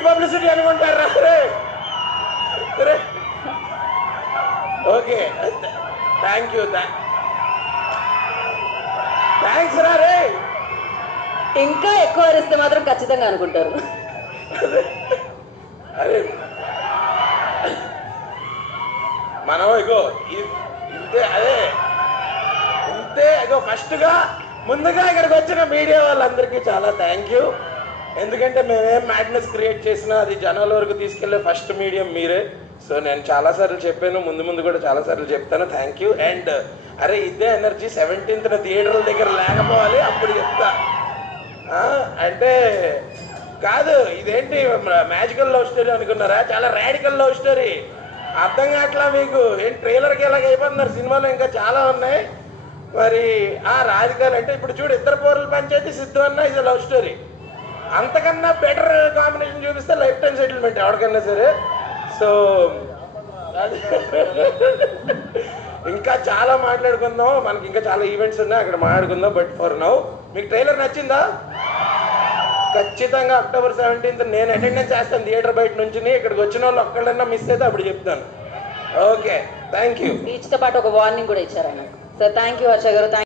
Paid publicity అనుకుంటారా? Okay, thank you, thanks రా రే. ఇంకా ఎక్కువ అరిస్తే మాత్రం ఖచ్చితంగా అనుకుంటారు. అరే మనం ఇగో ఇంతే, అదే ఇంతే ఇగో ఫస్ట్గా ముందుగా ఇక్కడికి వచ్చిన మీడియా వాళ్ళందరికీ చాలా థ్యాంక్ యూ. ఎందుకంటే మేమేం మ్యాడ్నెస్ క్రియేట్ చేసినా అది జనాల వరకు తీసుకెళ్లే ఫస్ట్ మీడియం మీరే. సో నేను చాలాసార్లు చెప్పాను, ముందు కూడా చాలాసార్లు చెప్తాను. Thank you. అండ్ అరే ఇదే ఎనర్జీ 17th థియేటర్ల దగ్గర లేకపోవాలి, అప్పుడు చెప్తా. అంటే కాదు, ఇదేంటి మ్యాజికల్ లవ్ స్టోరీ అనుకున్నారా? చాలా రాడికల్ లవ్ స్టోరీ. అర్థం కావట్లా మీకు? ఏంటి ట్రైలర్కి ఎలాగ అయిపోతున్నారు? సినిమాలో ఇంకా చాలా ఉన్నాయి. మరి రాధికల్ అంటే ఇప్పుడు చూడు, ఇద్దరు పోరుల పంచాయతీ సిద్ధు అన్న ఇది లవ్ స్టోరీ. అంతకన్నా బెటర్ కాంబినేషన్ చూపిస్తే లైఫ్ టైం సెటిల్మెంట్ ఎవరికన్నా సరే. సో ఇంకా చాలా మాట్లాడుకుందాం, మనకి ఇంకా చాలా ఈవెంట్స్ ఉన్నాయి, అక్కడ మాట్లాడుకుందాం. బట్ ఫర్ నౌ మీకు ట్రైలర్ నచ్చిందా? ఖచ్చితంగా October 17th నేను అటెండెన్స్ చేస్తాను థియేటర్ బయట నుంచి. ఇక్కడికి వచ్చిన వాళ్ళు ఒక్కళ్ళన్నా మిస్ అయితే అప్పుడు చెప్తాను. Okay, thank you. స్పీచ్తో పాటు ఒక వార్నింగ్ కూడా ఇచ్చారు ఆయన. సార్ థ్యాంక్ యూ హర్ష గారు.